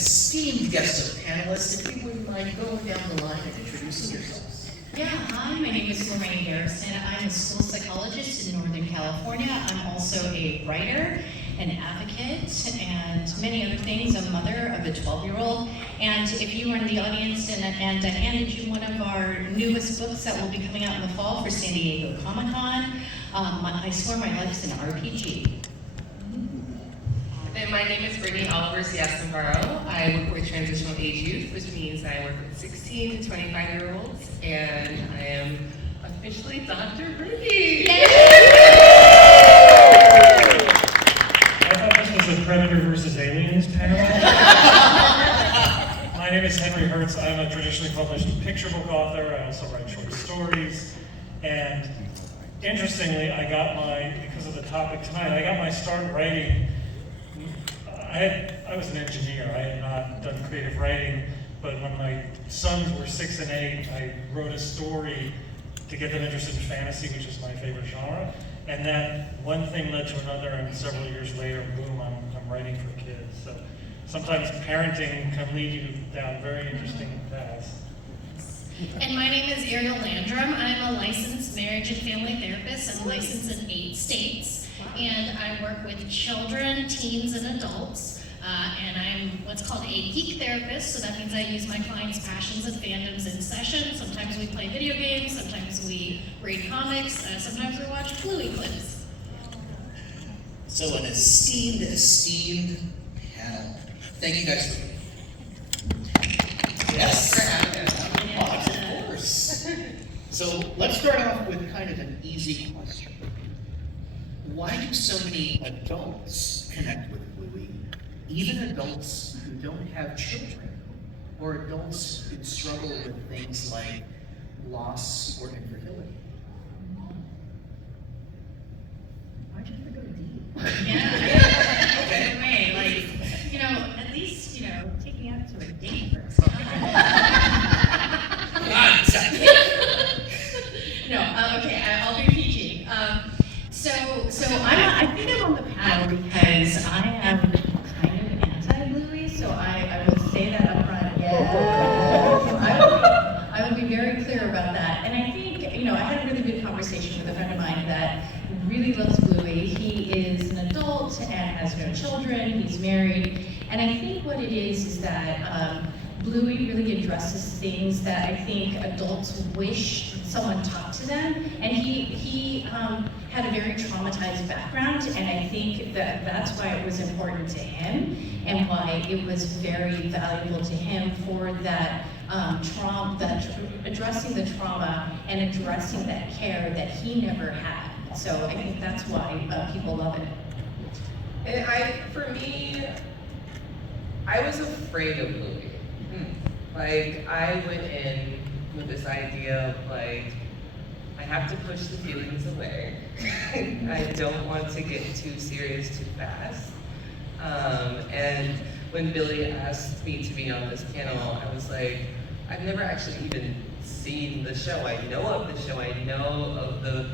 esteemed guest of panelists, if you wouldn't mind going down the line and introducing yourselves. Yeah, hi, my name is Lorran Garrison. I'm a school psychologist in Northern California. I'm also a writer, an advocate, and many other things. I'm a mother of a 12-year-old. And if you were in the audience and I handed you one of our newest books that will be coming out in the fall for San Diego Comic-Con, I swear my life's an RPG. And my name is Brittani Oliver. I work with transitional age youth, which means I work with 16 to 25-year-olds, and I am officially Dr. Ruby. I thought this was a Predator versus Aliens panel. My name is Henry Herz. I'm a traditionally published picture book author. I also write short stories. And interestingly, because of the topic tonight, I got my start writing. I was an engineer. I had not done creative writing, but when my sons were 6 and 8, I wrote a story to get them interested in fantasy, which is my favorite genre. And that one thing led to another, and several years later, boom, I'm writing for kids. So sometimes parenting can lead you down very interesting paths. And my name is Ariel Landrum. I'm a licensed marriage and family therapist. I'm licensed in 8 states. And I work with children, teens, and adults. And I'm what's called a geek therapist, so that means I use my clients' passions and fandoms in session. Sometimes we play video games, sometimes we read comics, sometimes we watch Bluey clips. So an esteemed panel. Thank you guys for being here. Yes. Of course. So let's start off with kind of an easy question. Why do so many adults connect with Bluey, even adults who don't have children, or adults who struggle with things like loss or infertility? Why'd you have to go deep? Yeah. Okay. Anyway, at least, take me out to a date first. No, okay, I'll be PG. So I think I'm on the panel because I am kind of anti-Bluey, so I will say that up front. Yes. I would be very clear about that. And I think, I had a really good conversation with a friend of mine that really loves Bluey. He is an adult and has no children, he's married. And I think what it is that Bluey really addresses things that I think adults wish someone talked to them. And he had a very traumatized background, and I think that's why it was important to him, and why it was very valuable to him for that addressing the trauma and addressing that care that he never had. So I think that's why people love it. And I was afraid of Bluey. Like, I went in with this idea of I have to push the feelings away. I don't want to get too serious too fast. And when Billy asked me to be on this panel, I was like, I've never actually even seen the show. I know of the show. I know of the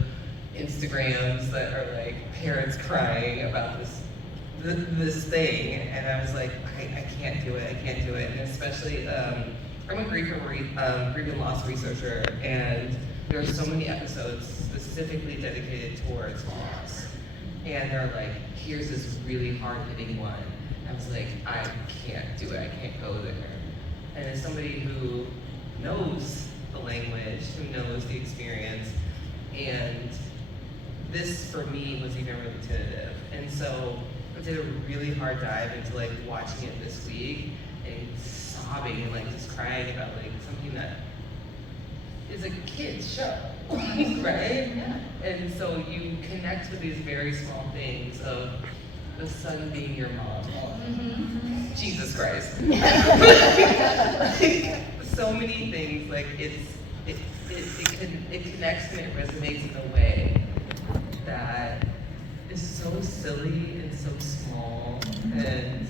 Instagrams that are parents crying about this thing, and I was like, I can't do it. And especially, I'm a grief and loss researcher, and there are so many episodes specifically dedicated towards loss. And they're like, here's this really hard-hitting one. I was like, I can't do it. I can't go there. And as somebody who knows the language, who knows the experience, and this for me was even really tentative. And so I did a really hard dive into watching it this week and sobbing and just crying about something that is a kid's show, right? Yeah. And so you connect with these very small things of the son being your mom. Mm-hmm. Jesus Christ. So many things, it connects and it resonates in a way that is so silly and so small, and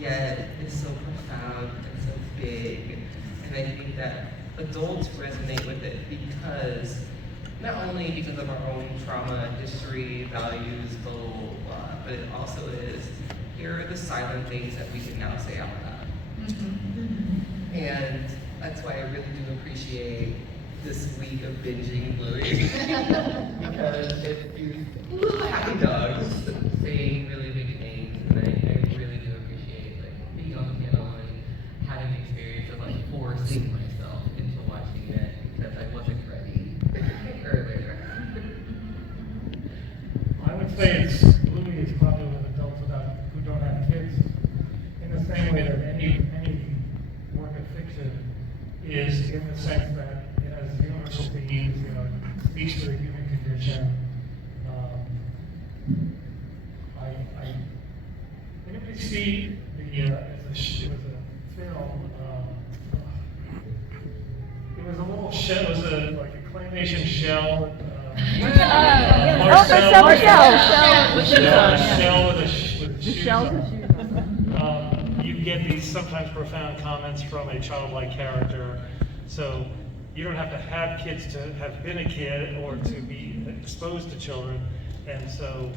yet is so profound and so big. And I think that adults resonate with it because, not only because of our own trauma, history, values, blah, blah, blah, but it also is, here are the silent things that we can now say out loud. And that's why I really do appreciate this week of binging Bluey. Because it's these little happy dogs saying really big things, and I really do appreciate like being on the panel and having the experience of like forcing myself into watching it because I wasn't ready earlier. I would say Bluey is popular with adults who don't have kids, in the same way that any work of fiction is, in the sense that it has universal themes, it speaks to the human condition. Anybody see it was a film. It was a little shell. It was like a claymation shell. Shell with shoes on. You get these sometimes profound comments from a childlike character. So you don't have to have kids to have been a kid or to be exposed to children. And so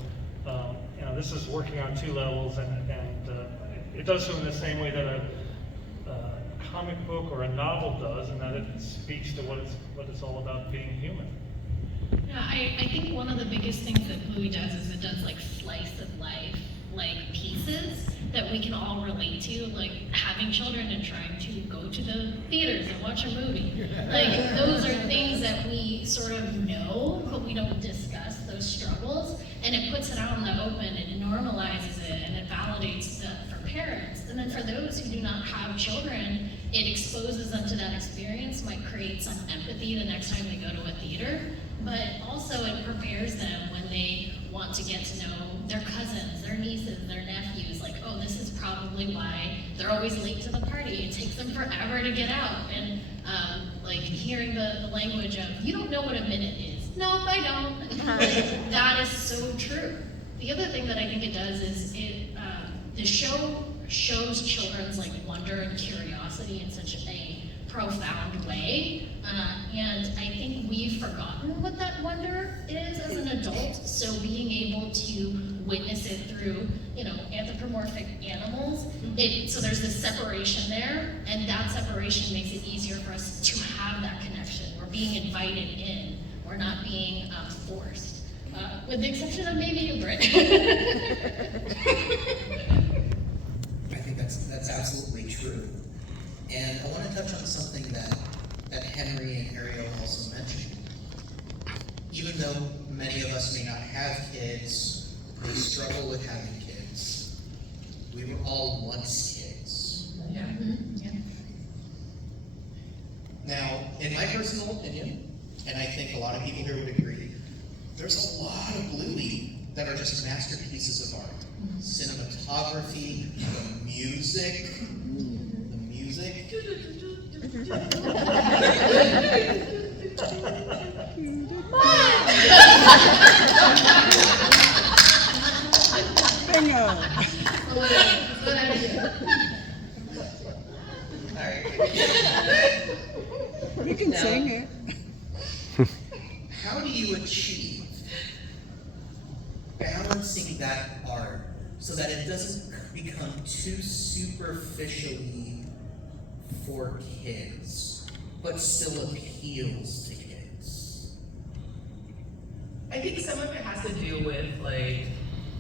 this is working on two levels, and it does so in the same way that a comic book or a novel does, and that it speaks to what it's all about being human. Yeah, I think one of the biggest things that Bluey does is it does like slice of life, like pieces that we can all relate to, like having children and trying to go to the theaters and watch a movie. Like those are things that we sort of know, but we don't discuss those struggles, and it puts it out in the open, it normalizes it, and it validates that for parents. And then for those who do not have children, it exposes them to that experience, might create some empathy the next time they go to a theater, but also it prepares them when they want to get to know their cousins, their nieces, their nephews, like, oh, this is probably why they're always late to the party. It takes them forever to get out. And like hearing the language of, you don't know what a minute is. No, I don't. Like, that is so true. The other thing that I think it does is the show shows children's like wonder and curiosity in such a profound way, and I think we've forgotten what that wonder is as an adult. So being able to witness it through, anthropomorphic animals, so there's this separation there, and that separation makes it easier for us to have that connection. We're being invited in. We're not being forced, with the exception of maybe you, Britt. I think that's absolutely true. And I want to touch on something that Henry and Ariel also mentioned. Even though many of us may not have kids, we struggle with having kids. We were all once kids. Yeah. Yeah. Now, in my personal opinion, and I think a lot of people here would agree, there's a lot of Bluey that are just masterpieces of art. Cinematography, the music. You can sing it. How do you achieve balancing that art so that it doesn't become too superficially for kids, but still appeals to kids? I think some of it has to do with like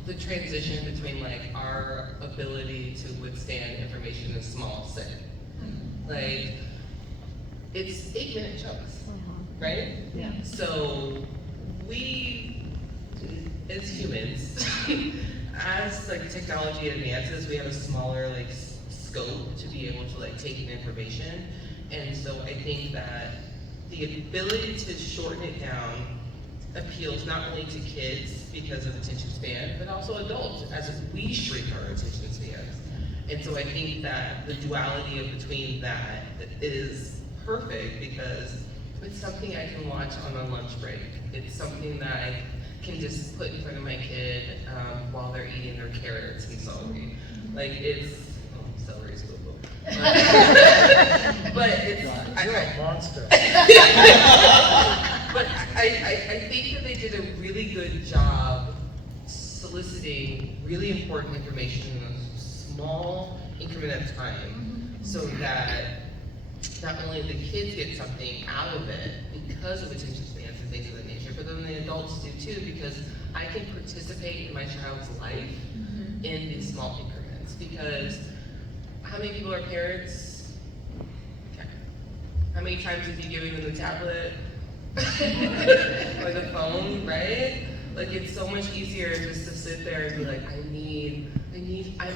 the transition between like our ability to withstand information in small setting. Like it's 8-minute chunks, right? Yeah. So we, as humans, as like technology advances, we have a smaller like scope to be able to like take in information, and so I think that the ability to shorten it down appeals not only to kids because of attention span, but also adults as we shrink our attention spans. And so I think that the duality of between that is perfect because it's something I can watch on a lunch break. It's something that I can just put in front of my kid while they're eating their carrots and celery. Like celery's good. But it's You're a monster. But I think that they did a really good job soliciting really important information in a small increment of time so that not only the kids get something out of it because of attention spans and things of that nature, but then the adults do too, because I can participate in my child's life in these small increments. Because how many people are parents? Okay. How many times have you given them the tablet or the phone, right? Like, it's so much easier just to sit there and be like,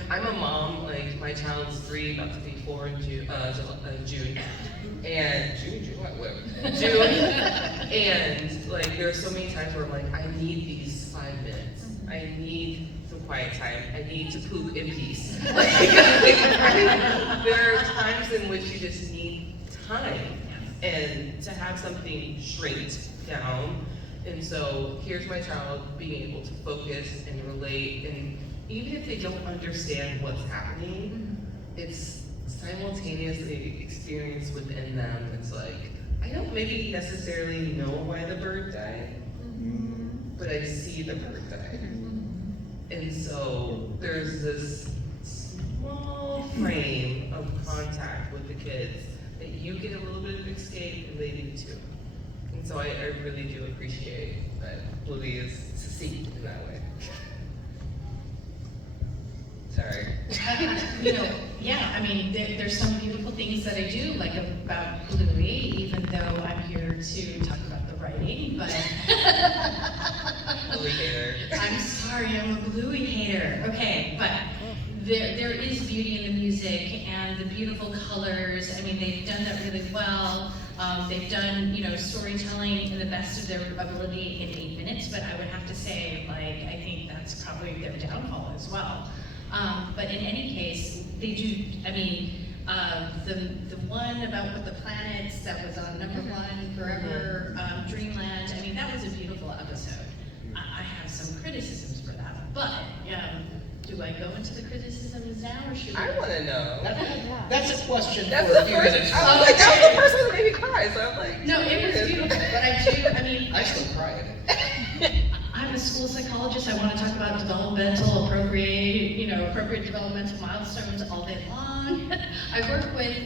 I'm a mom, like, my child's 3, about to be 4 in June, and like, there are so many times where I'm like, I need these 5 minutes. I need some quiet time. I need to poop in peace. Like, there are times in which you just need time and to have something shrink down. And so here's my child being able to focus and relate, and even if they don't understand what's happening, it's simultaneously experienced within them. It's like, I don't maybe necessarily know why the bird died, but I see the bird die. And so there's this small frame of contact with the kids that you get a little bit of escape and they do too. And so I really do appreciate that Bluey is succinct in that way. Sorry. Yeah, I mean, there's some beautiful things that I do like about Bluey, even though I'm here to talk about the writing, but Bluey hater. I'm sorry, I'm a Bluey hater. Okay, but there is beauty in the music and the beautiful colors. I mean, they've done that really well. They've done, storytelling in the best of their ability in 8 minutes, but I would have to say, like, I think that's probably their downfall as well. But in any case, they do, I mean, the one about with the planets that was on #1 forever, Dreamland, I mean, that was a beautiful episode. I have some criticisms for that, but do I go into the criticisms now, or should I want to know. That's a question That's for the a few first. minutes. I was like, that was the first one that made me cry. So I'm like, No, it was beautiful, but I still cry at it. I'm a school psychologist. I want to talk about developmental, appropriate developmental milestones all day long.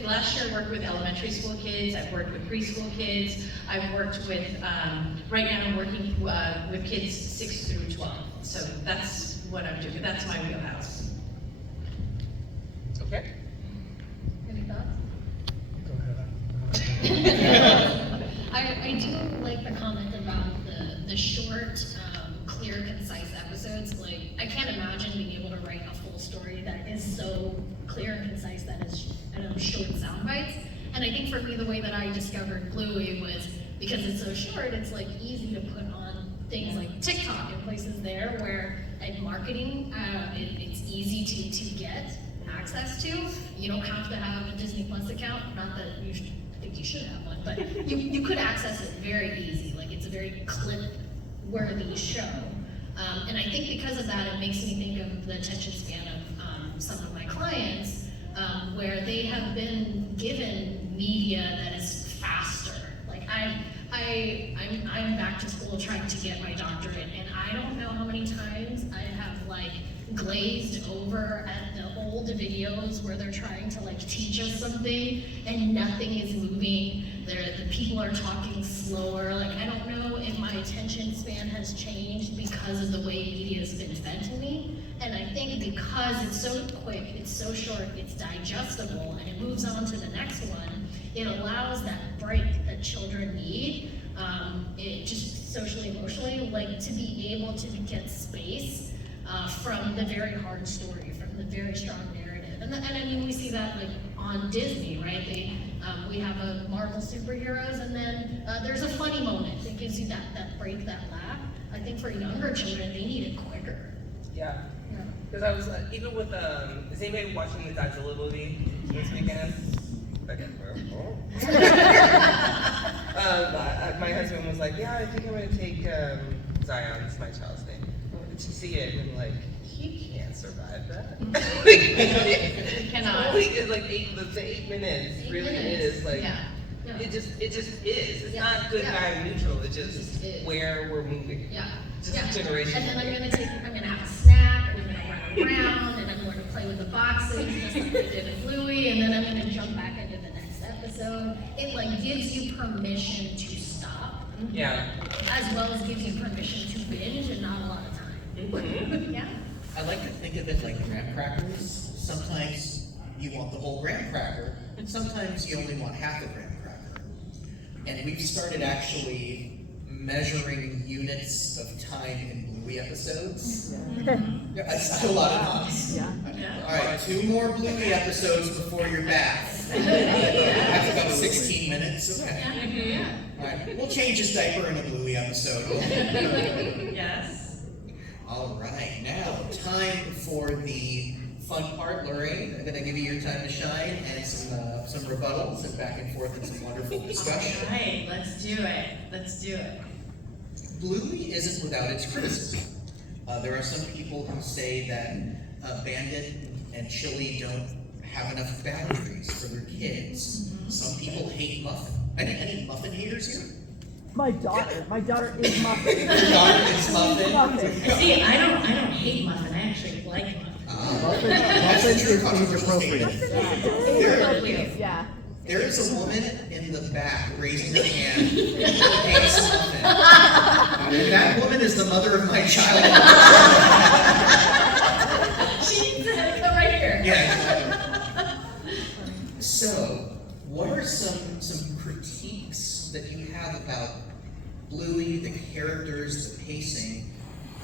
Last year I worked with elementary school kids. I've worked with preschool kids. I've worked with, right now I'm working with kids 6 through 12. So that's what I'm doing. That's my wheelhouse. okay. Any thoughts? Go ahead. I do like the comment about the short, clear, concise episodes. Like, I can't imagine being able to write a full story that is so clear and concise that is short sound bites. And I think for me, the way that I discovered Bluey was because it's so short, it's like easy to put on things like TikTok and places there where marketing, it's easy to get access to. You don't have to have a Disney Plus account, not that you should. I think you should have one, but you could access it very easy. Like, it's a very clip-worthy show. And I think because of that, it makes me think of the attention span of some of my clients, where they have been given media that is faster. Like, I'm back to school trying to get my doctorate, and I don't know how many times I have like glazed over at the old videos where they're trying to like teach us something and nothing is moving. The people are talking slower. Like, I don't know if my attention span has changed because of the way media has been fed to me. And I think because it's so quick, it's so short, it's digestible, and it moves on to the next one, it allows that break that children need, it just socially, emotionally, like to be able to get space from the very hard story, from the very strong narrative. And I mean, we see that like on Disney, right? We have a Marvel superheroes, and then there's a funny moment that gives you that break, that laugh. I think for younger children, they need it quicker. Yeah. Because I was, even with, is anybody watching the Godzilla movie this weekend? Okay. My husband was like, yeah, I think I'm going to take Zion, it's my child's name, to see it. And like, he can't survive that. He cannot. It's like the 8 minutes really is like, Yeah. it just is. It's Yeah. not good, Yeah. bad, neutral. It's just is. where we're moving. Yeah. Just Yeah. generation. And then I'm gonna have a snack, and I'm gonna run around, and I'm going to play with the boxes, just like we did with Bluey, and then I'm gonna jump back into the next episode. It like gives you permission to stop, Yeah. as well as gives you permission to binge and not a lot of time. Yeah. I like to think of it like graham crackers. Sometimes you want the whole graham cracker, and sometimes you only want half a graham cracker. And we've started actually measuring units of time in Bluey episodes. Yeah, I saw a lot of nods. Yeah. All right, 2 more Bluey episodes before your bath. That's about 16 minutes. Okay. All right, we'll change his diaper in a Bluey episode. Yes. All right, now time for the fun part. Lorraine, I'm going to give you your time to shine and some rebuttals and back and forth and some wonderful discussion. All right, let's do it. Let's do it. Bluey isn't without its criticism. There are some people who say that Bandit and Chili don't have enough boundaries for their kids. Some people hate Muffin. Any Muffin haters here? My daughter is Muffin. Your daughter is Muffin? Muffin. See, I don't hate Muffin. I actually like Muffin. That's a true controversial statement. Inappropriate, yeah. There is a woman in the back raising her hand who hates Muffin. And that woman is the mother of my child. She needs to come right here. Yeah. So, what are some critiques that you have about Bluey, the characters, the pacing,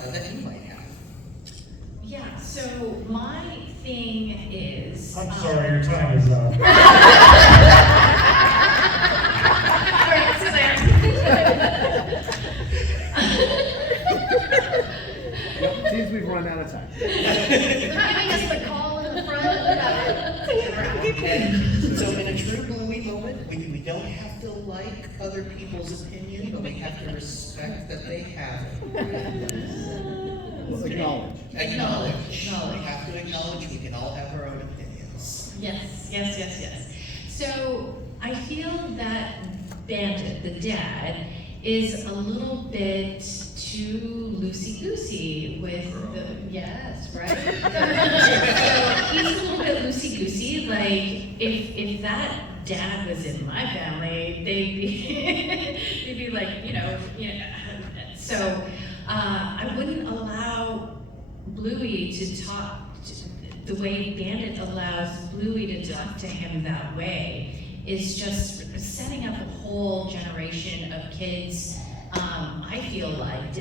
that you might have? Yeah, so my thing is... I'm sorry, your time is up. Alright, Yep, seems we've run out of time. Giving us the call in the front. And so in a true Bluey moment, we don't have to like other people's opinion, but we have to respect that they have it. Acknowledge. Acknowledge. We have to acknowledge we can all have our own opinions. Yes, yes, yes, yes. So I feel that Bandit, the dad, is a little bit too loosey-goosey with the, yes, right? So he's a little bit loosey-goosey, like if that dad was in my family, they'd be like, so I wouldn't allow Bluey to talk the way Bandit allows Bluey to talk to him that way is just setting up a whole generation of kids, I feel like,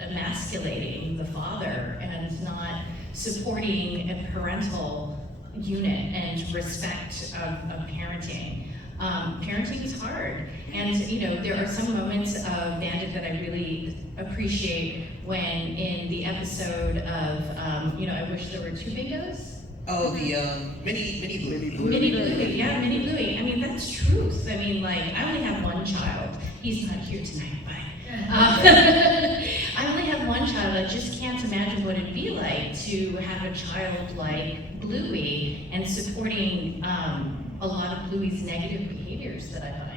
emasculating the father and not supporting a parental unit and respect of parenting. Parenting is hard, and there are some moments of Bandit that I really appreciate when in the episode of I wish there were 2 bingos. Oh, the mini Bluey. Mini Bluey, yeah, Mini Bluey. I mean, that's truth. I mean, like, I only have one child. He's not here tonight, bye. I only have one child. I just can't imagine what it'd be like to have a child like Bluey and supporting a lot of Bluey's negative behaviors that I find.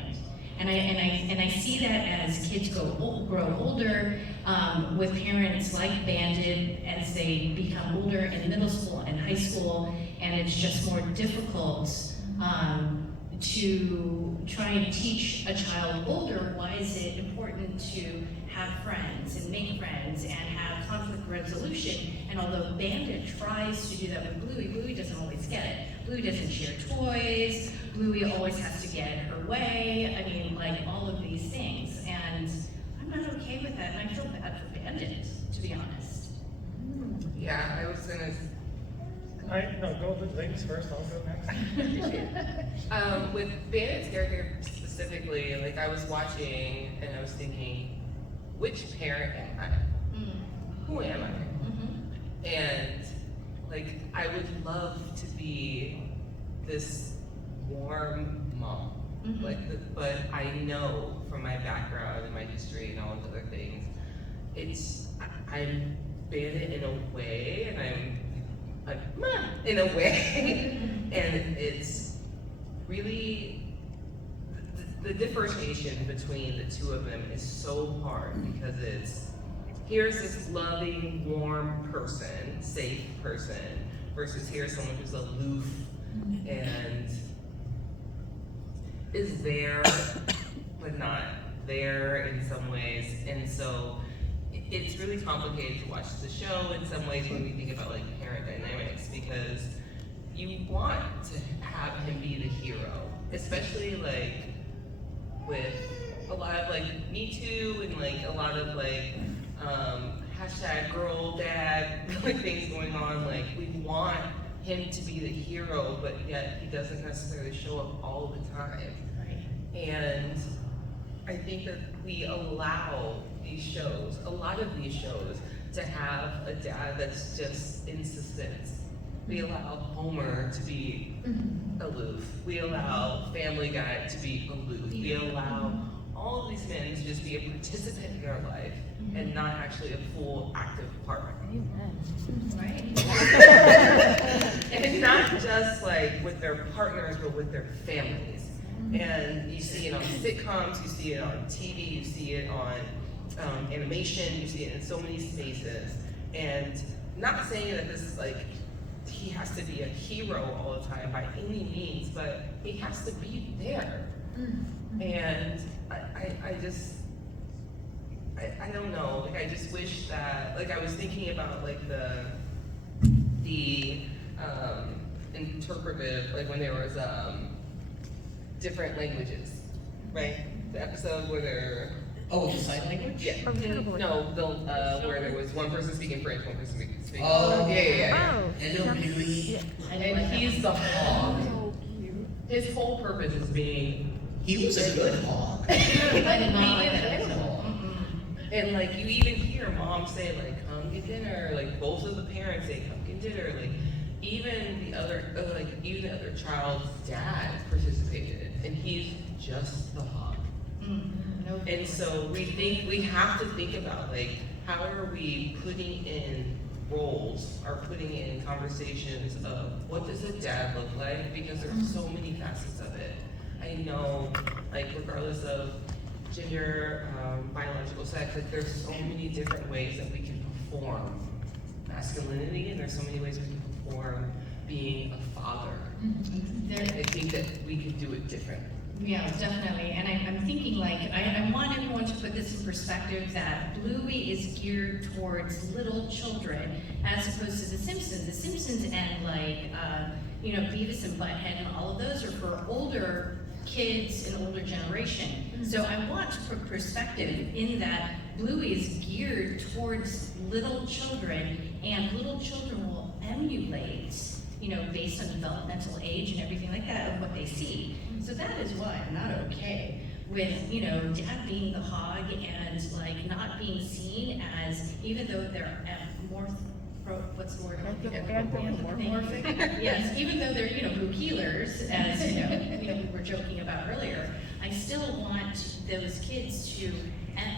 And I see that as kids grow older, with parents like Bandit as they become older in middle school and high school, and it's just more difficult to try and teach a child older why is it important to have friends and make friends and have conflict resolution. And although Bandit tries to do that with Bluey, Bluey doesn't always get it. Bluey doesn't share toys, Bluey always has to get her way, I mean, like all of these things. And I'm not okay with that, and I feel bad for Bandit, to be honest. Yeah, I was gonna. No, go with ladies first, I'll go next. With Bandit's character specifically, like I was watching and I was thinking, which parent am I? Who am I? And like I would love to be this warm mom, but I know from my background and my history and all of the other things, I'm Bandit in a way, and I'm like, Mom, in a way, and it's really, the differentiation between the two of them is so hard because here's this loving, warm person, safe person, versus here's someone who's aloof and is there, but not there in some ways. And so it's really complicated to watch the show in some ways when we think about like parent dynamics, because you want to have him be the hero, especially like with a lot of like Me Too and like a lot of like hashtag girl dad like things going on. Like we want him to be the hero, but yet he doesn't necessarily show up all the time. And I think that we allow these shows, a lot of these shows, to have a dad that's just insistent. We allow Homer to be aloof. We allow Family Guy to be aloof. We allow all of these men to just be a participant in our life and not actually a full active partner. Right. And it's not just like with their partners, but with their families. And you see it on sitcoms, you see it on TV, you see it on animation, you see it in so many spaces. And not saying that this is like, he has to be a hero all the time by any means, but he has to be there. And I don't know, like I just wish that, like I was thinking about like the interpretive, like when there was different languages, right? The episode where they're Oh, the sign language? yeah. No, where there was one person speaking French, one person speaking Oh, yeah. Hello, Bluey. And he's the hog. His whole purpose is being He was a good hog. I did not like being that animal. And like you even hear mom say like, come get dinner, like both of the parents say, come get dinner, like even the other child's dad participated, and he's just the hog. And so we have to think about like, how are we putting in roles or putting in conversations of what does a dad look like, because there's so many facets of it. I know, like regardless of gender, biological sex, like there's so many different ways that we can perform masculinity, and there's so many ways we can perform being a father. I think that we could do it differently. Yeah, definitely. And I'm thinking like, I want everyone to put this in perspective that Bluey is geared towards little children as opposed to The Simpsons. The Simpsons and like, Beavis and Butthead and all of those are for older kids and older generation. So I want to put perspective in that Bluey is geared towards little children, and little children will emulate, based on developmental age and everything like that, of what they see. So that is why I'm not okay with, dad being the hog and like not being seen as, even though they're what's the word? Anthropomorphic. Yes, even though they're, blue healers, as we were joking about earlier, I still want those kids to,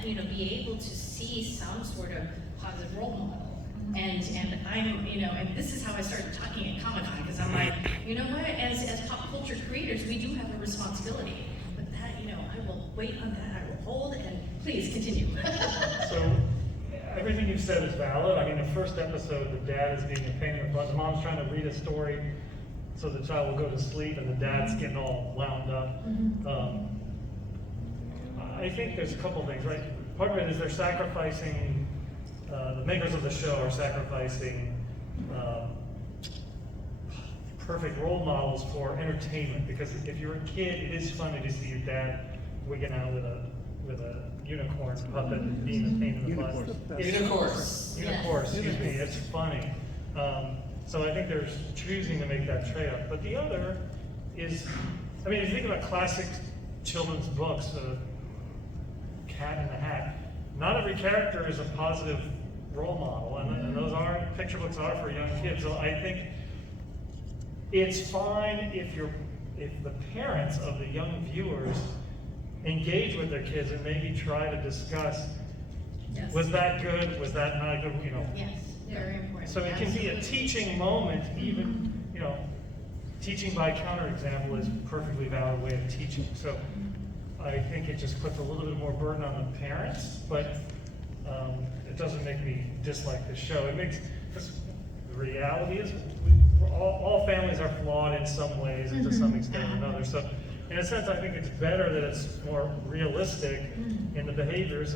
be able to see some sort of positive role model. And I'm, and this is how I started talking at Comic-Con, because I'm like, you know what, as pop culture creators, we do have a responsibility. But that, I will wait on that, I will hold, and please continue. So, everything you've said is valid. I mean, the first episode, the dad is being a pain in the butt. The mom's trying to read a story so the child will go to sleep, and the dad's getting all wound up. I think there's a couple things, right? Part of it is they're sacrificing, the makers of the show are sacrificing perfect role models for entertainment, because if you're a kid, it is funny to see your dad wigging out with a unicorn puppet and being a pain in the butt. Unicorn, excuse me, it's funny. So I think they're choosing to make that trade-off. But the other is, I mean, if you think about classic children's books, Cat in the Hat, not every character is a positive role model, and those picture books are for young kids. So I think it's fine if the parents of the young viewers engage with their kids and maybe try to discuss, was that good, was that not good, Yes, very important. So it can be a teaching moment, even, teaching by counterexample is a perfectly valid way of teaching. So I think it just puts a little bit more burden on the parents, but it doesn't make me dislike the show. The reality is all families are flawed in some ways and to some extent or another. So in a sense, I think it's better that it's more realistic in the behaviors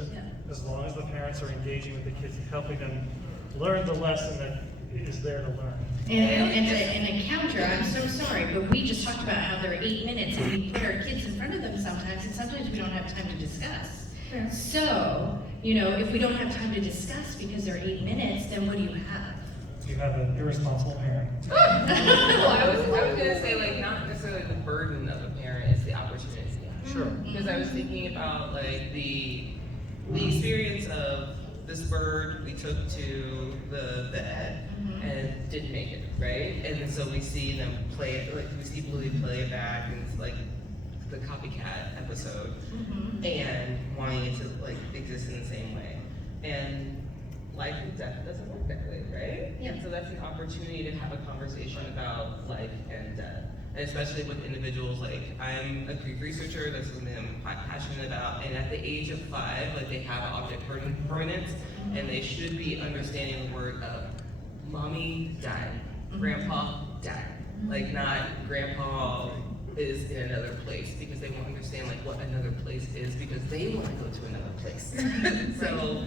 as long as the parents are engaging with the kids, helping them learn the lesson that is there to learn. And a counter, I'm so sorry, but we just talked about how there are 8 minutes and we put our kids in front of them sometimes, and sometimes we don't have time to discuss. Yeah. So, if we don't have time to discuss because there are 8 minutes, then what do you have? You have an irresponsible parent. Well, I was gonna say, like, not necessarily the burden of a parent, it's the opportunity. Sure. Because I was thinking about, like, the experience of this bird we took to the vet and didn't make it, right? And so we see them play it, like we see Bluey play it back, and it's like the copycat episode, and wanting it to like exist in the same way. And life and death doesn't work that way, right? Yeah. And so that's an opportunity to have a conversation about life and death. And especially with individuals, like I'm a Greek researcher, that's something I'm passionate about, and at the age of 5, like they have object permanence, and they should be understanding the word of mommy died, grandpa died, like not grandpa is in another place, because they won't understand like what another place is because they want to go to another place. So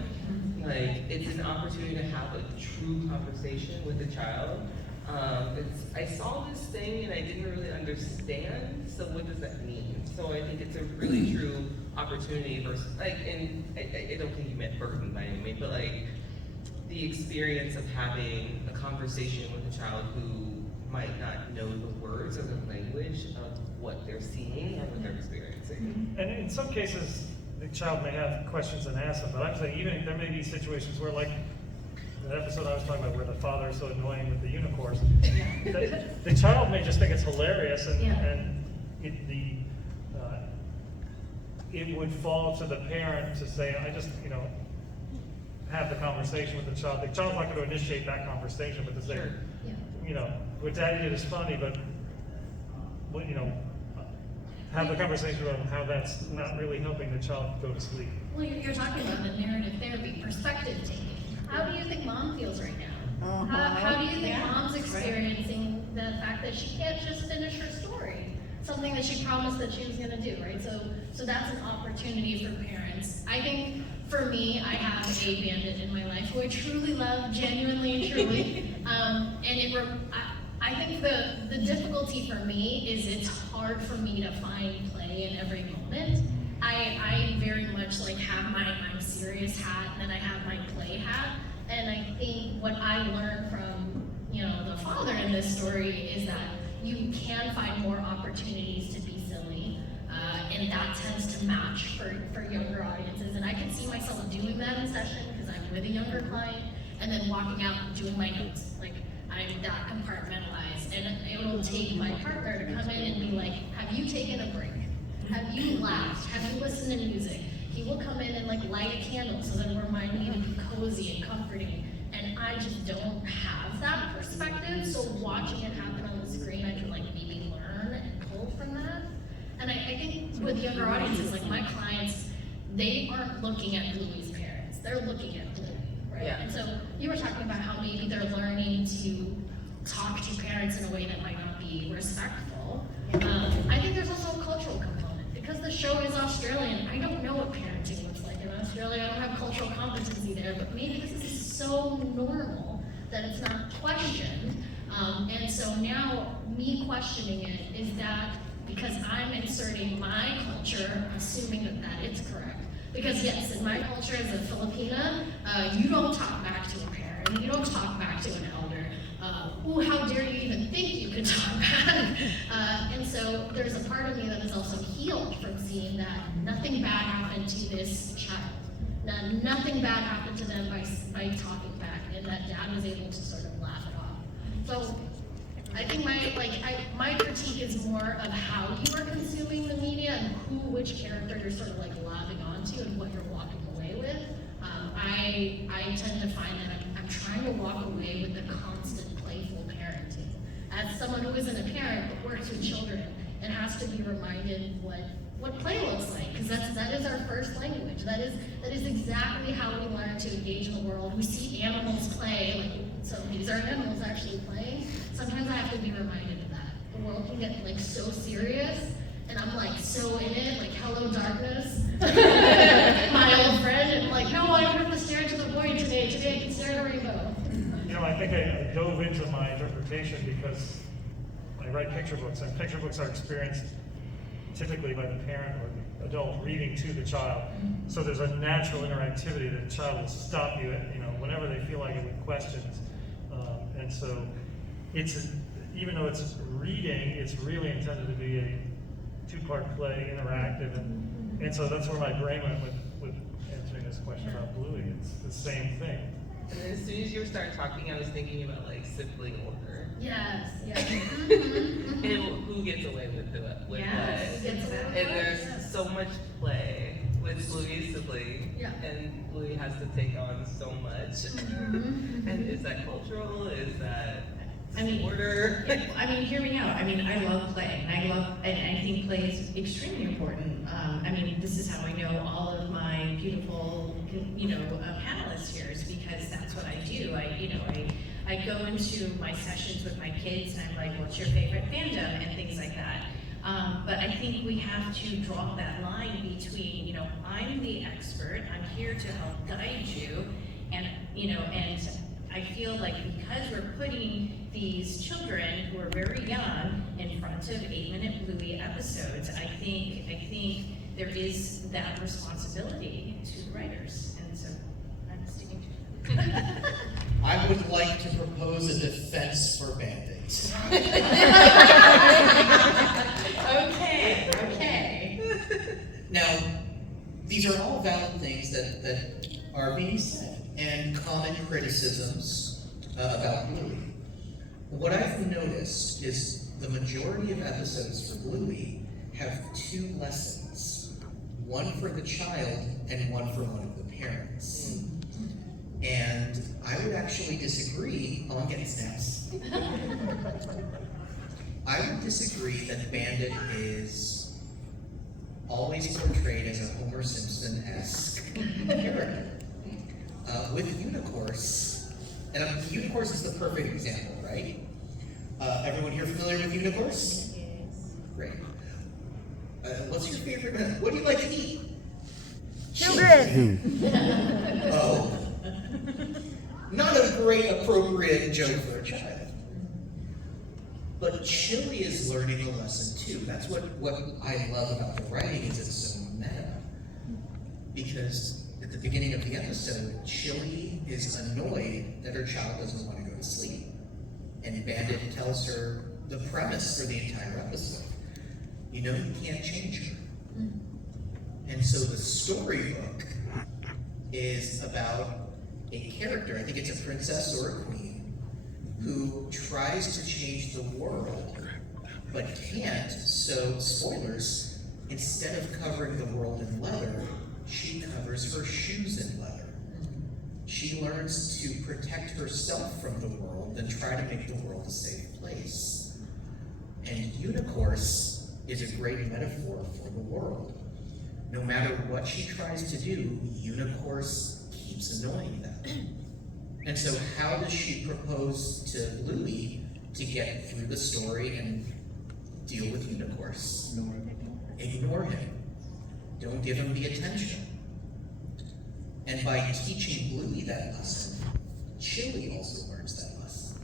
like it's an opportunity to have a true conversation with the child. I saw this thing and I didn't really understand, so what does that mean? So I think it's a really true opportunity versus, like, and I don't think you meant burden by any means, but like the experience of having a conversation with a child who might not know the words or the language of what they're seeing and what they're experiencing. And in some cases, the child may have questions and ask them, but I'm saying even there may be situations where, like the episode I was talking about where the father is so annoying with the unicorns, the child may just think it's hilarious, and it would fall to the parent to say, I just, have the conversation with the child. The child's not going to initiate that conversation, but to say, what Daddy did is funny, but what, have the conversation about how that's not really helping the child go to sleep. Well, you're talking about the narrative therapy, perspective taking. How do you think mom feels right now? How do you think mom's experiencing the fact that she can't just finish her story? Something that she promised that she was going to do, right? So that's an opportunity for parents. I think for me, I have a bandit in my life who I truly love, genuinely and truly. I think the difficulty for me is it's hard for me to find play in every moment. I very much like have my I'm serious hat, and then I have my play hat. And I think what I learned from the father in this story is that you can find more opportunities to be silly, and that tends to match for younger audiences. And I can see myself doing that in session because I'm with a younger client, and then walking out and doing my notes. Like I'm that compartmentalized, and it will take my partner to come in and be like, "Have you taken a break? Have you laughed? Have you listened to music?" He will come in and like light a candle so that it'll remind me to be cozy and comforting. And I just don't have that perspective. So watching it happen on the screen, I can like maybe learn and pull from that. And I think with younger audiences, like my clients, they aren't looking at Bluey's parents. They're looking at Bluey, right? Yeah. And so you were talking about how maybe they're learning to talk to parents in a way that might not be respectful. I think there's also a cultural component. Because the show is Australian, I don't know what parenting looks like in Australia. I don't have cultural competency there, but maybe this is so normal that it's not questioned. And so now, me questioning it is that because I'm inserting my culture, assuming that it's correct. Because yes, in my culture as a Filipina, you don't talk back to a parent, you don't talk back to an elder. How dare you even think you could talk back? And so there's a part of me that is also healed from seeing that nothing bad happened to this child. Nothing bad happened to them by talking back, and that dad was able to sort of laugh it off. So I think my critique is more of how you are consuming the media and which character you're sort of like laughing onto and what you're walking away with. I tend to find that I'm trying to walk away with the constant playful parenting. As someone who isn't a parent but works with children and has to be reminded what play looks like, because that is our first language. That is is exactly how we learn to engage in the world. We see animals play, like, so these are animals actually playing. Sometimes I have to be reminded of that. The world can get like so serious, and I'm like so in it, like hello darkness, my old friend, and I'm like, no, I don't have to stare into the void today. Today I can stare at a rainbow. You know, I think I dove into my interpretation because I write picture books, and picture books are experienced typically by the parent or the adult reading to the child. So there's a natural interactivity that the child will stop you at, whenever they feel like it with questions. And so it's, even though it's reading, it's really intended to be a two-part play, interactive, and so that's where my brain went with answering this question about Bluey. It's the same thing. And then as soon as you start talking, I was thinking about like sibling order. Yes, yes. And who gets away with what? Yes, exactly. And there's so much play with Bluey's sibling, Yeah. and Bluey has to take on so much. And is that cultural? Is that order? I mean, hear me out. I mean, I love play, and I think play is extremely important. This is how I know all of my beautiful, panelists here, is because that's what I do. I go into my sessions with my kids, and I'm like, what's your favorite fandom, and things like that. But I think we have to draw that line between, I'm the expert, I'm here to help guide you, and I feel like because we're putting these children who are very young in front of 8-minute Bluey episodes, I think there is that responsibility to the writers, and so I'm sticking to it. I would like to propose a defense for Band-Aids. Okay. Now, these are all valid things that are being said, and common criticisms about Bluey. What I've noticed is the majority of episodes for Bluey have 2 lessons. One for the child and one for one of the parents. And I would actually disagree. Oh, I'm getting snaps. I would disagree that Bandit is always portrayed as a Homer Simpson-esque character. With Unicourse, and Unicourse is the perfect example, right? Everyone here familiar with Unicourse? Yes. Great. What's your favorite? What do you like to eat? Children! Oh. Not a great appropriate joke for a child. But Chili is learning a lesson too. That's what I love about the writing, is it's so meta. Because at the beginning of the episode, Chili is annoyed that her child doesn't want to go to sleep. And Bandit tells her the premise for the entire episode. You can't change her. And so the storybook is about a character, I think it's a princess or a queen, who tries to change the world, but can't. So, spoilers, instead of covering the world in leather, she covers her shoes in leather. She learns to protect herself from the world and try to make the world a safe place. And Unicourse is a great metaphor for the world. No matter what she tries to do, Unicourse keeps annoying them. And so how does she propose to Bluey to get through the story and deal with Unicourse? Ignore him. Don't give him the attention. And by teaching Bluey that lesson, Chili also learns that lesson.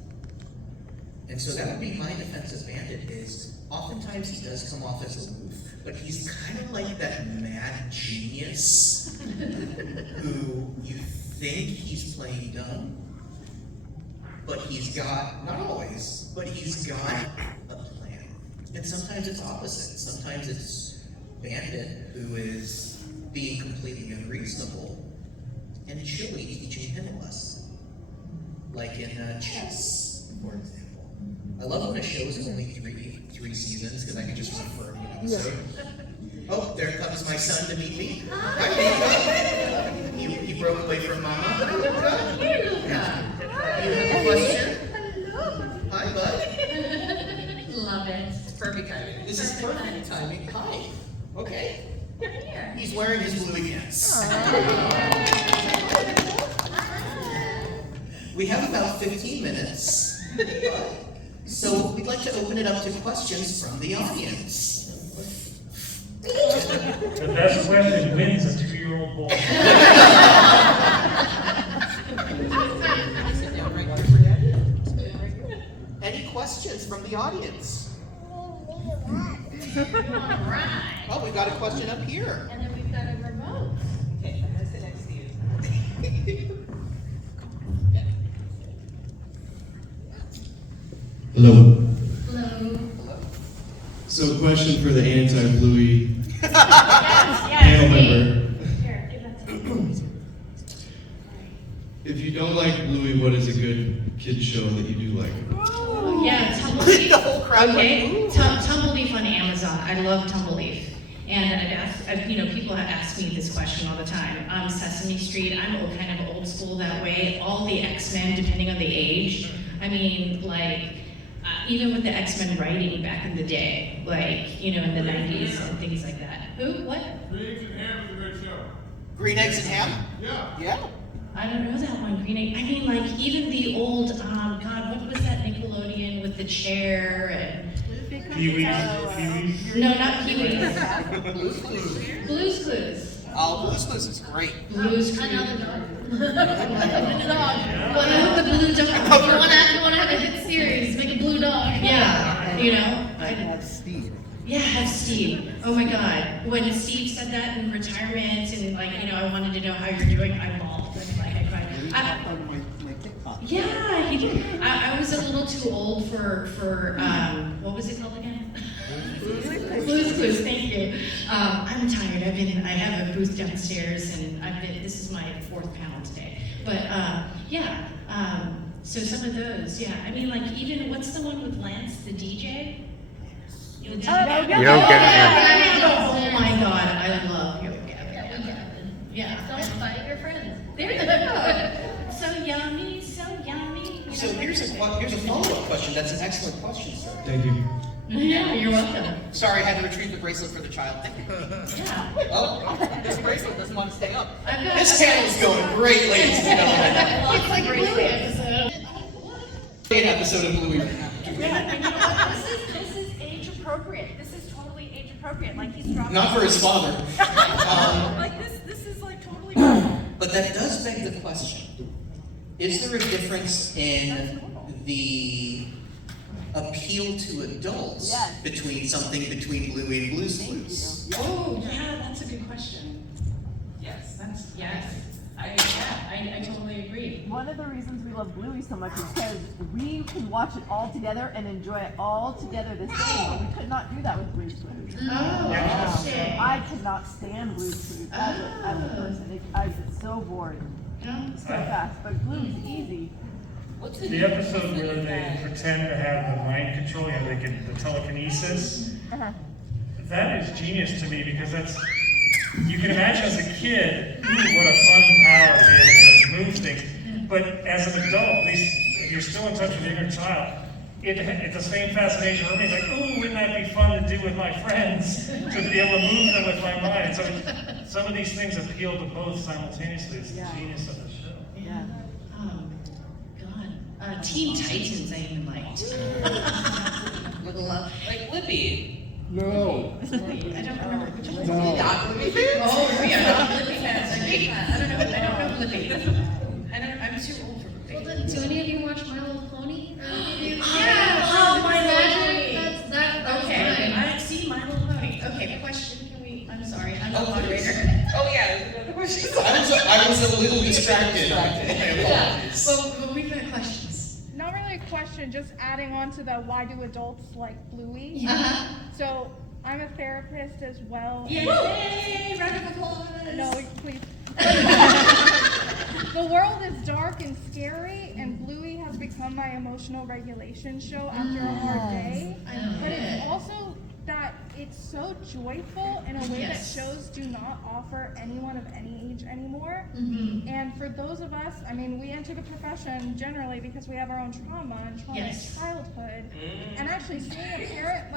And so that would be my defense of Bandit, is oftentimes he does come off as aloof, but he's kind of like that mad genius who you think he's playing dumb, but he's got, not always, but he's got a plan. And sometimes it's opposite. Sometimes it's Bandit who is being completely unreasonable, and Chili teaching him a lesson. Like in Chess, for example. I love when a show is only three seasons, because I can just refer to an episode. Oh, there comes my son to meet me. Hi, baby. He broke away from Mama. Here, Luca. You have a question? Hello. Hi, bud. Love it. Perfect timing. This is perfect timing. Hi. Okay. You're here. He's he's wearing his Bluey pants. We have about 15 minutes, so we'd like to open it up to questions from the audience. The best question wins a 2-year-old boy. Any questions from the audience? Oh, we've got a question up here. And then we've got a remote. Okay, I'm gonna sit next to you. Hello. Hello. So, question for the anti-Bluey Yes, panel member. Here, give that to me. If you don't like Bluey, what is a good kid show that you do like? Yeah, Tumbleleaf. The whole crowd Okay, Tumbleleaf on Amazon. I love Tumbleleaf. And people have asked me this question all the time. Sesame Street, I'm kind of old school that way. All the X-Men, depending on the age. I mean, even with the X-Men writing back in the day, in the 90s and things like that. Who? What? Green Eggs and Ham is a great show. Green Eggs and Ham? Yeah. Yeah. I don't know that one, Green Egg. I mean, even the old, God, what was that Nickelodeon with the chair and... Pee-wee's. No, not Pee-wee's. Blue's Clues. Blue's Clues. Oh, Blue's Clues is great. Blue's Clues. Another dog. Well, the blue dog. You wanna have a hit series, make a blue dog. Yeah, I had Steve. Yeah, have Steve. Oh my God. When Steve said that in retirement and I wanted to know how you're doing, I bawled. I cried. On my TikTok. Yeah, he did. I was a little too old for what was it called again? Blue's Clues, thank you. I'm tired. I have a booth downstairs and this is my 4th panel today. But so some of those, yeah. I mean, even, what's the one with Lance, the DJ? Yo, Oh my God, I love Yo Gavin. Yeah. Don't fight your friends. There you go. So yummy, so yummy. So here's a follow-up question. That's an excellent question, sir. Thank you. Yeah, you're welcome. Sorry, I had to retrieve the bracelet for the child. Yeah. Oh, this bracelet doesn't want to stay up. I've got- This panel is going great, ladies and gentlemen. It's like a Bluey episode. An episode of Bluey right now. This is age appropriate. This is totally age appropriate. He's dropping. Not for his father. This is totally. But that does beg the question. Is there a difference in the appeal to adults Yes. between Bluey and Blue's Clues? Oh, yeah, that's a good question. Yes. I totally agree. One of the reasons we love Bluey so much is because we can watch it all together and enjoy it all together the same. But we could not do that with Blue's Clues. Oh, interesting. I could not stand Blue's Clues as a person. I get so bored so fast. But Blue's easy. The episode where they pretend to have the mind control, they get the telekinesis. That is genius to me because you can imagine as a kid, what a fun power to be able to move things. But as an adult, at least if you're still in touch with your inner child, it's the same fascination for me. It's like, ooh, wouldn't that be fun to do with my friends? To be able to move them with my mind. So some of these things appeal to both simultaneously. It's the genius of the show. Yeah. God. Teen Titans I even liked. Like Lippy. No. I don't remember which one. No. Oh, we are not Lippy fans. I don't know Lippy. I'm too old for Lippy. Well, do any of you watch My Little Pony? Yeah. Oh, My Little Pony. That's Okay, fine. I've seen My Little Pony. Okay, question, I'm sorry, I'm the moderator. Oh yeah, there's another question. I was a little distracted. My apologies. Well, we've got questions. Not really a question, just adding on to the why do adults like Bluey? So I'm a therapist as well. Yay! Round of applause. No, please. The world is dark and scary, and Bluey has become my emotional regulation show after a hard day. But it's also that it's so joyful in a way that shows do not offer anyone of any age anymore. And for those of us, we enter the profession generally because we have our own trauma and traumatic childhood. And actually seeing a parent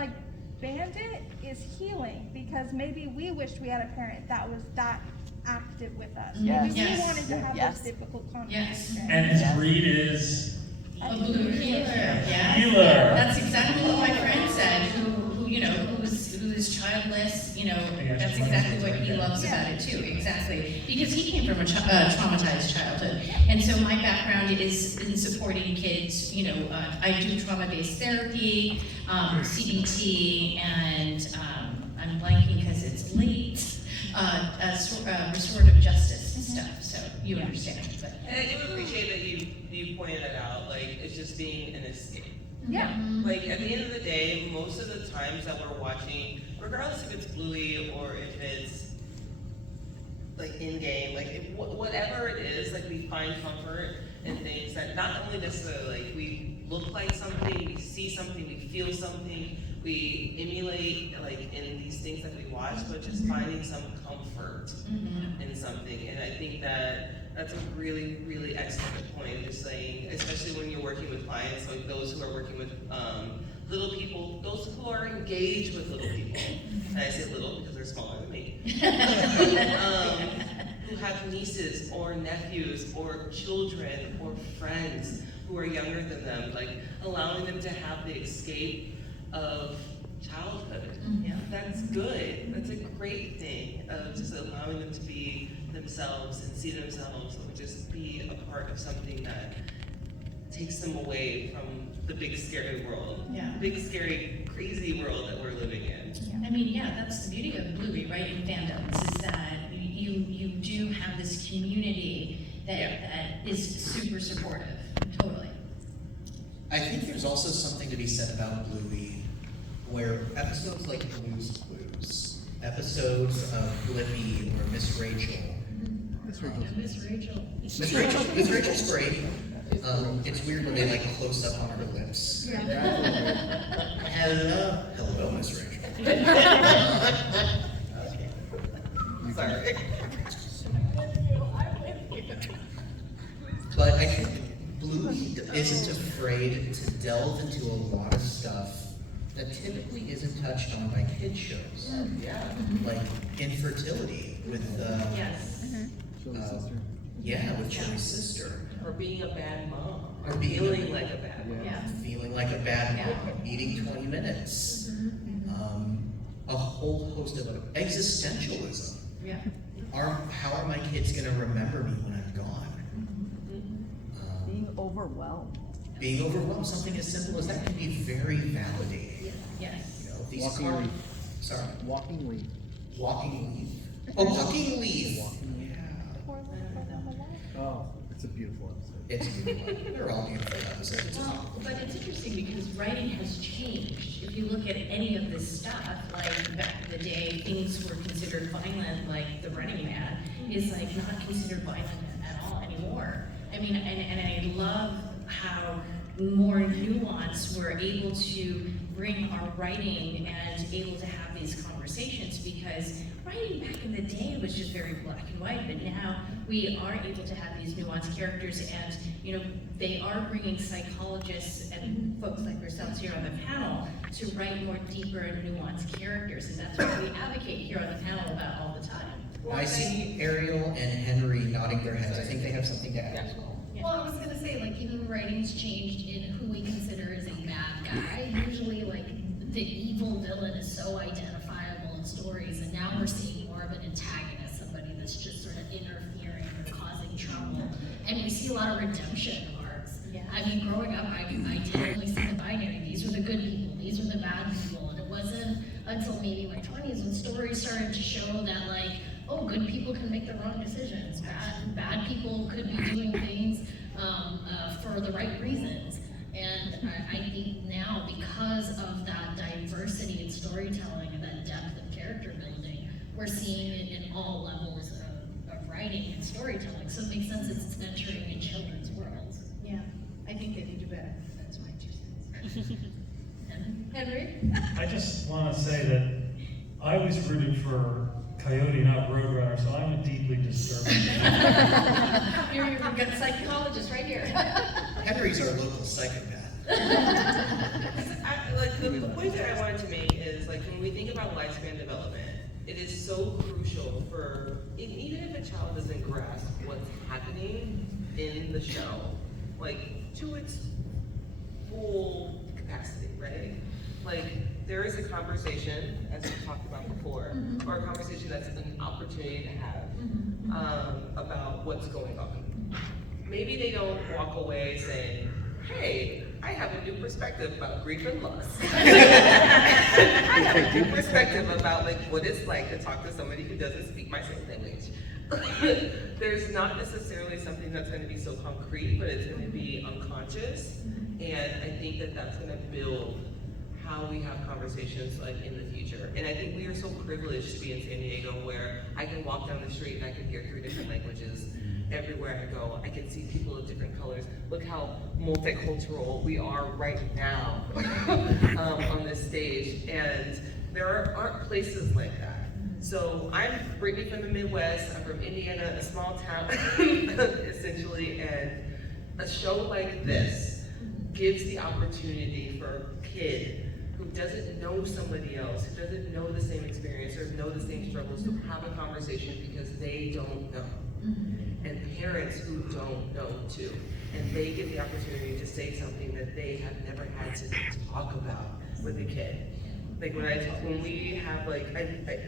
Bandit is healing, because maybe we wished we had a parent that was that active with us. Yes. Maybe we wanted to have Yes. those difficult Yes. conversations. And his breed is A blue healer, yeah. healer. That's exactly what my friend said, who you know, who is childless, you know, Yeah, that's exactly what he loves about it too, exactly. Because he came from a traumatized childhood. And so my background is in supporting kids, you know, I do trauma-based therapy, CBT, and I'm blanking because it's late, restorative justice stuff, so you understand. But. And I do appreciate that you pointed it out, like, it's just being an escape. Yeah. Like, at the end of the day, most of the times that we're watching, regardless if it's Bluey or if it's, like, in-game, like, whatever it is, like, we find comfort in things that not only necessarily, like, we look like something, we see something, we feel something, we emulate, like, in these things that we watch, but just finding some comfort in something. And I think that's a really, really excellent point, just saying, especially when you're working with clients, like those who are working with little people, those who are engaged with little people, and I say little because they're smaller than me, who have nieces or nephews or children or friends who are younger than them, like allowing them to have the escape of childhood. Yeah. That's good. That's a great thing of just allowing them to be themselves and see themselves or just be a part of something that takes them away from the big scary world. Yeah. The big scary crazy world that we're living in. I mean, yeah, that's the beauty of Bluey, right, in fandoms, is that you do have this community that is super supportive, totally. I think there's also something to be said about Bluey, where episodes like Blue's Clues, episodes of Blippi or Miss Rachel. Miss Rachel. Miss Rachel's great. It's weird when they like close up on her lips. Hello, Miss Rachel. Sorry. But I think Bluey isn't afraid to delve into a lot of stuff that typically isn't touched on by kid shows. Yeah. Like infertility with Yes. with Chili's sister. Or being a bad mom. Or being feeling like a bad mom. Yeah. Feeling like a bad mom, eating 20 minutes. A whole host of existentialism. Yeah. How are my kids gonna remember me when I'm gone? Being overwhelmed. Being overwhelmed, something as simple as that can be very validating. Yes. You know, these Walking are, leaf. sorry, Walking leaf. walking leaf. Oh, walking leaf. Oh, it's a beautiful episode. It's beautiful. They're all beautiful episodes. Well, but it's interesting because writing has changed. If you look at any of this stuff, like back in the day, things were considered violent, like The Running Man is like not considered violent at all anymore. I mean, and I love how more nuance we're able to bring our writing and able to have these conversations, because writing back in the day was just very black and white, but now we are able to have these nuanced characters, and you know, they are bringing psychologists and folks like yourselves here on the panel to write more deeper and nuanced characters, and that's what we advocate here on the panel about all the time. I see Ariel and Henry nodding their heads. I think they have something to add as well. Well, I was gonna say, like, even writing's changed in who we consider as a bad guy. Usually, like, the evil villain is so identifiable in stories, and now we're seeing more of an antagonist, somebody that's just sort of interfering or causing trouble. And we see a lot of redemption arcs. Yeah. I mean, growing up, I didn't really see the binary. These were the good people, these were the bad people. And it wasn't until maybe my 20s when stories started to show that, like, oh, good people can make the wrong decisions. Bad people could be doing things for the right reasons. And I think now, because of that diversity in storytelling and that depth of character building, we're seeing it in all levels of writing and storytelling. So it makes sense it's entering in children's worlds. Yeah, I think they could do better. That's my 2 cents. Henry? I just want to say that I was rooting for Coyote, not Roadrunner, so I'm a deeply disturbed. You're a psychologist right here. Henry's our local psychopath. Like the point that I wanted to make is, like, so crucial for, and even if a child doesn't grasp what's happening in the show, like to its full capacity, right? Like there is a conversation, as we talked about before, or a conversation that's an opportunity to have about what's going on. Maybe they don't walk away saying, hey, I have a new perspective about grief and loss. I have a new perspective about like what it's like to talk to somebody who doesn't speak my same language. There's not necessarily something that's going to be so concrete, but it's going to be unconscious. And I think that that's going to build how we have conversations like in the future. And I think we are so privileged to be in San Diego where I can walk down the street and I can hear 3 different languages. Everywhere I go, I can see people of different colors. Look how multicultural we are right now on this stage. And there aren't places like that. So I'm Brittani from the Midwest. I'm from Indiana, a small town, essentially. And a show like this gives the opportunity for a kid who doesn't know somebody else, who doesn't know the same experience or know the same struggles, to have a conversation because they don't know. And parents who don't know too. And they get the opportunity to say something that they have never had to talk about with a kid. Like when we have like,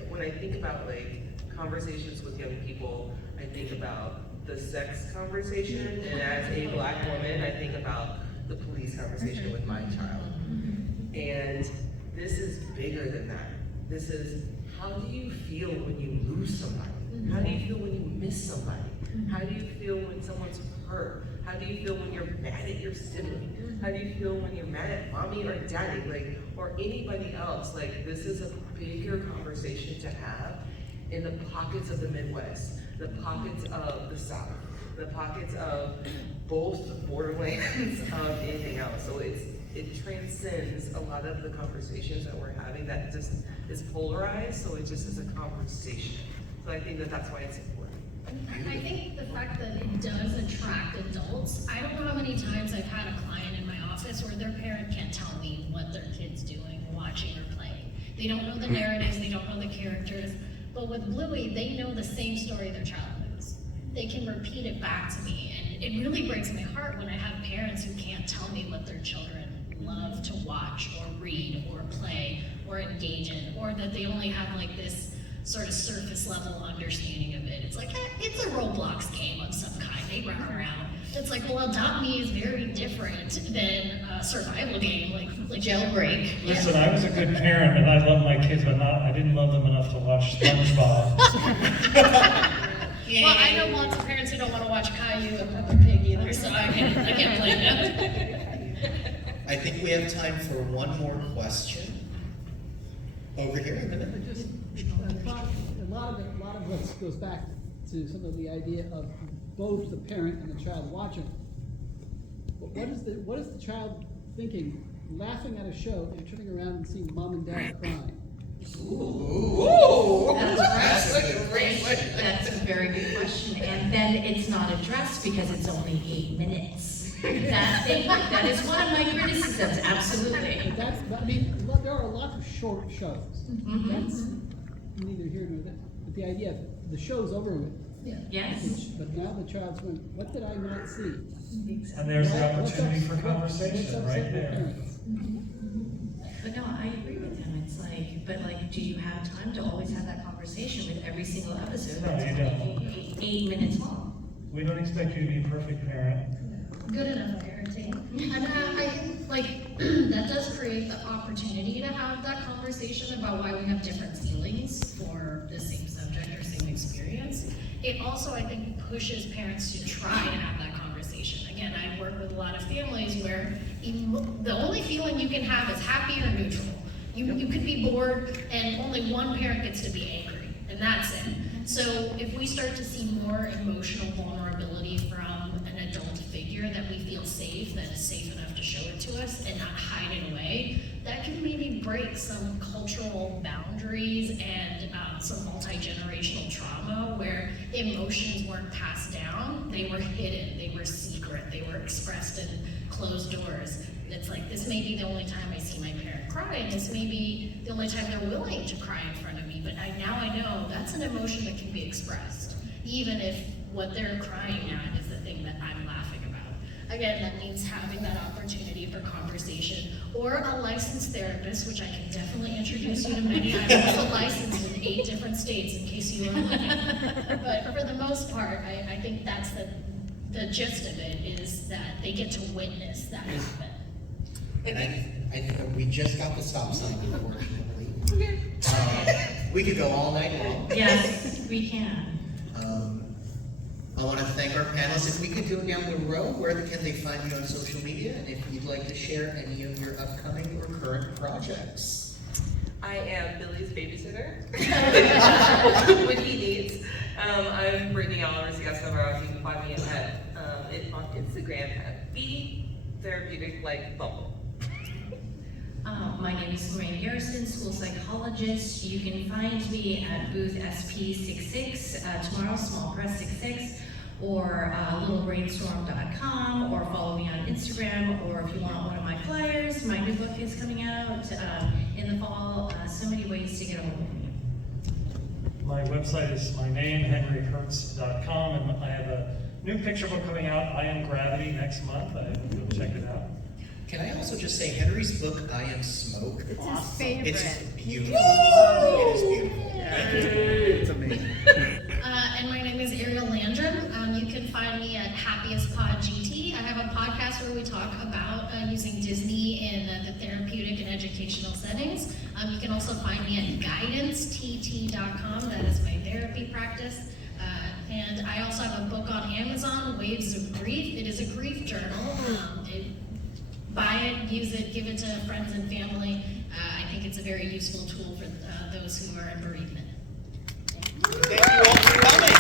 when I think about like conversations with young people, I think about the sex conversation, and as a Black woman, I think about the police conversation with my child. And this is bigger than that. This is, how do you feel when you lose somebody? How do you feel when you miss somebody? How do you feel when someone's hurt? How do you feel when you're mad at your sibling? How do you feel when you're mad at mommy or daddy, like, or anybody else? Like, this is a bigger conversation to have in the pockets of the Midwest, the pockets of the South, the pockets of both the borderlands of anything else. So it transcends a lot of the conversations that we're having that just is polarized, so it just is a conversation. So I think that that's why it's important. I think the fact that it does attract adults, I don't know how many times I've had a client in my office where their parent can't tell me what their kid's doing, watching or playing. They don't know the narratives, they don't know the characters, but with Bluey, they know the same story their child knows. They can repeat it back to me, and it really breaks my heart when I have parents who can't tell me what their children love to watch or read or play or engage in, or that they only have like this sort of surface level understanding of it. It's like, it's a Roblox game of some kind, they run around. It's like, well, Adopt Me is very different than a survival game, like Jailbreak. Listen, I was a good parent and I loved my kids, but I didn't love them enough to watch SpongeBob. Well, I know lots of parents who don't want to watch Caillou and Peppa Pig either, so I can't blame them. I think we have time for one more question. Over here in the middle. A lot of this goes back to some of the idea of both the parent and the child watching. But what is the child thinking, laughing at a show and turning around and seeing mom and dad crying? Ooh. That's right. That's a very good question. And then it's not addressed because it's only 8 minutes. That is one of my criticisms, absolutely. There are a lot of short shows. That's neither here nor there. But the idea of the show's over with. Yeah. Yes. But now the child's going, what did I not see? And there's the opportunity for conversation right there. But no, I agree with him. It's like, but like, do you have time to always have that conversation with every single episode? No, you don't. 8 minutes long. We don't expect you to be a perfect parent. Good enough parenting. And I think like that does create the opportunity to have that conversation about why we have different feelings for the same subject or same experience. It also, I think, pushes parents to try to have that conversation. Again, I work with a lot of families where the only feeling you can have is happy or neutral. You could be bored and only one parent gets to be angry, and that's it. So if we start to see more emotional vulnerability from an adult figure that we feel safe, that is safe enough to show it to us and not hide it away, that can maybe break some cultural boundaries and some multi-generational trauma where emotions weren't passed down, they were hidden, they were secret, they were expressed in closed doors. It's like, this may be the only time I see my parent crying, this may be the only time they're willing to cry in front of me, but now I know that's an emotion that can be expressed, even if what they're crying at is the thing that I'm laughing about. Again, that means having that opportunity for conversation, or a licensed therapist, which I can definitely introduce you to many. I'm also licensed in 8 different states, in case you are looking. But for the most part, I think that's the gist of it, is that they get to witness that happen. And we just got the stop sign, unfortunately. We could go all night long. Yes, we can. I want to thank our panelists. If we could go down the road, where can they find you on social media? And if you'd like to share any of your upcoming or current projects. I am Billy's babysitter when he needs. I'm Brittani Oliver, yes, somewhere else. You can find me on Instagram at Be Therapeutic Like Bubble. My name is Lorran Garrison, school psychologist. You can find me at booth SP66, tomorrow, small press 66, or littlebrainstorm.com, or follow me on Instagram, or if you want one of my flyers, my new book is coming out in the fall. So many ways to get a hold of me. My website is my name, henryherz.com, and I have a new picture book coming out, I Am Gravity, next month. Go check it out. Can I also just say Henry's book, I Am Smoke? It's his favorite. It's beautiful. It is beautiful. It's amazing. And my name is Ariel Landrum. You can find me at Happiest Pod GT. I have a podcast where we talk about using Disney in the therapeutic and educational settings. You can also find me at guidancett.com. That is my therapy practice. And I also have a book on Amazon, Waves of Grief. It is a grief journal. Buy it, use it, give it to friends and family. I think it's a very useful tool for those who are in bereavement. Thank you all for coming.